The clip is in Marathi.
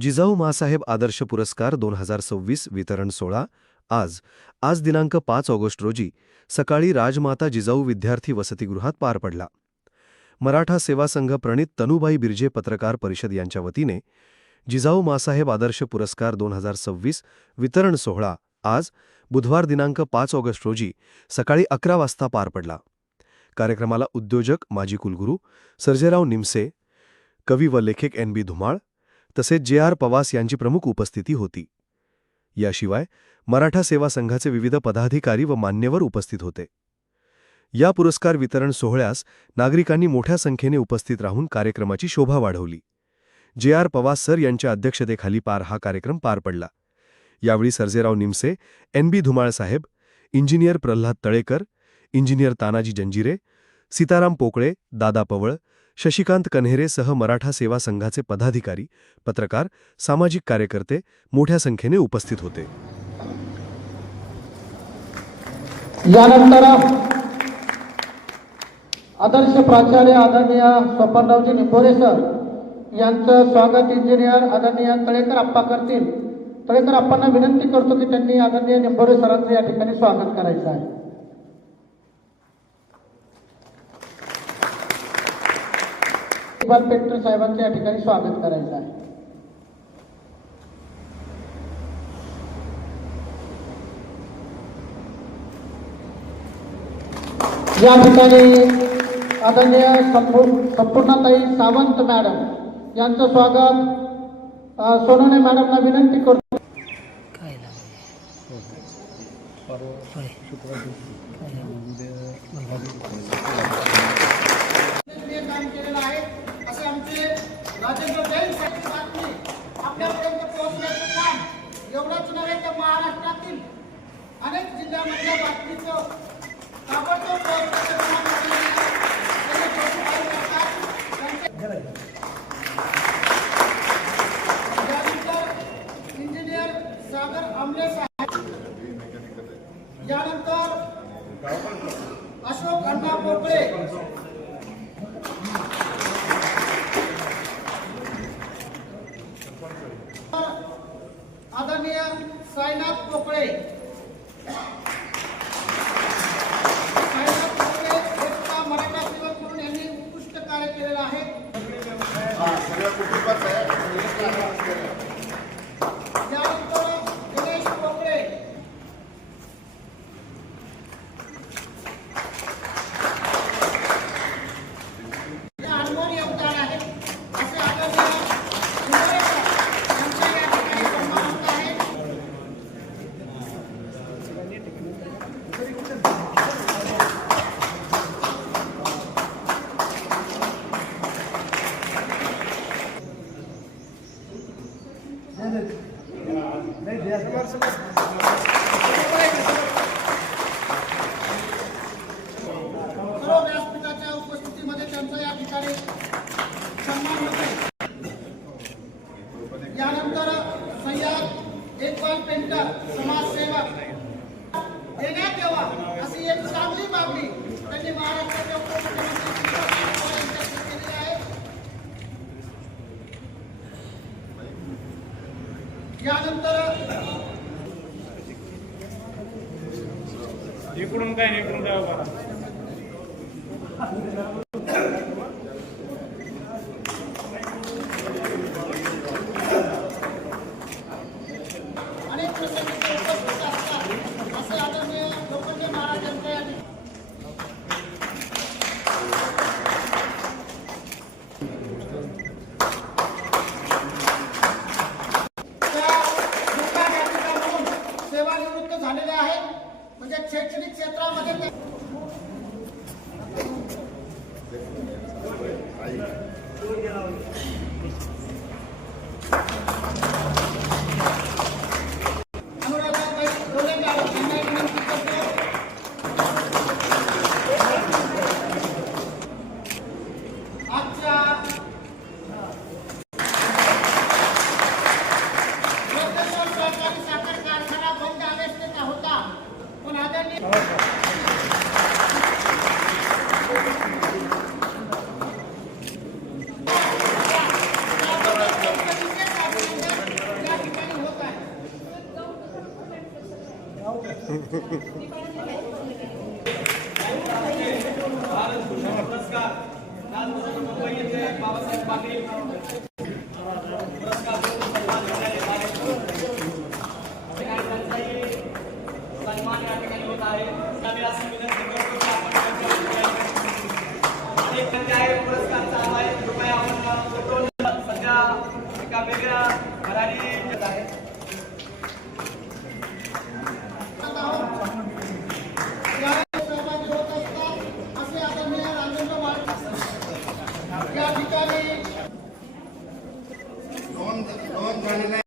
जिजाऊ माँसाहेब आदर्श पुरस्कार 2026 वितरण सोहळा आज दिनांक 5 ऑगस्ट रोजी सकाळी राजमाता जिजाऊ विद्यार्थी वसतिगृहात पार पडला. मराठा सेवा संघ प्रणित तनुबाई बिर्जे पत्रकार परिषद यांच्या वतीने जिजाऊ माँसाहेब आदर्श पुरस्कार 2026 वितरण सोहळा आज बुधवार दिनांक 5 ऑगस्ट रोजी सकाळी 11 वाजता पार पडला. कार्यक्रमाला उद्योजक माजी कुलगुरू सर्जेराव निमसे, कवी व लेखक NB धुमाळ तसेच JR पवास यांची प्रमुख उपस्थिती होती. याशिवाय मराठा सेवा संघाचे विविध पदाधिकारी व मान्यवर उपस्थित होते. या पुरस्कार वितरण सोहळ्यास नागरिकांनी मोठ्या संख्येने उपस्थित राहून कार्यक्रमाची शोभा वाढवली. JR पवास सर यांच्या अध्यक्षतेखाली हा कार्यक्रम पार पडला. यावेळी सर्जेराव निमसे, NB धुमाळ साहेब, इंजिनियर प्रल्हाद तळेकर, इंजिनियर तानाजी जंजिरे, सीताराम पोकळे, दादा पवळ, शशिकांत कन्हेरेसह मराठा सेवा संघाचे पदाधिकारी, पत्रकार, सामाजिक कार्यकर्ते मोठ्या संख्येने उपस्थित होते. यानंतर आदर्श प्राचार्य आदरणीय स्वप्नरावजी निंबोरे सर यांचं स्वागत इंजिनियर आदरणीय तळेकर आप्पा करतील. तळेकर आप्पांना विनंती करतो की त्यांनी आदरणीय निंबोरे सरांचं या ठिकाणी स्वागत करायचं आहे. इक्बाल पेंटर साहेबांचं या ठिकाणी स्वागत करायचं आहे. या ठिकाणी आदरणीय संपूर्णताई सावंत मॅडम यांचं स्वागत सोनवणे मॅडमना विनंती करतो. काम केलेलं आहे असे आमचे राजेंद्र जैन साहेब बातमी आपल्यापर्यंत पोहोचण्याचं काम एवढंच नव्हे तर महाराष्ट्रातील अनेक जिल्ह्यामधल्या बातमीचं ताबडतोब पोहोचण्याचं काम त्यानंतर इंजिनियर सागर आमले साहेब, यानंतर अशोक अण्णा पोकळे, आदरणीय साईनाथ पोकळे, एकता मराठा सेवक म्हणून यांनी उत्कृष्ट कार्य केलेलं आहे. यानंतर गणेश पोकळे, हे अनमोल योगदान आहे असे आदरणीय सर्व व्यासपीठाच्या उपस्थितीमध्ये त्यांचा या ठिकाणी सन्मान होतो. यानंतर सय्यद इक्बाल पेंटर समाजसेवक देण्यात यावा अशी एक चांगली मागणी त्यांनी महाराष्ट्राच्या उपमुख्यमंत्री केली आहे. यानंतर इकडून काय इकडून काय बघा. अनेक प्रसंगी उपस्थित असतात असे आदरणीय लोखंडे महाराज यांच्या या सेवानिवृत्त झालेले आहेत. म्हणजे शैक्षणिक क्षेत्रामध्ये सन्मान या ठिकाणी होत आहे. आम्ही असं विनंती करतो की आपण पुरस्कार चालू आहे. कृपया आपण उठून सध्या एका वेगळ्या भरारी येत आहे. सहभागी होत असतात असे आदरणीय राजेंद्र वाडे या ठिकाणी नोंद झालेल्या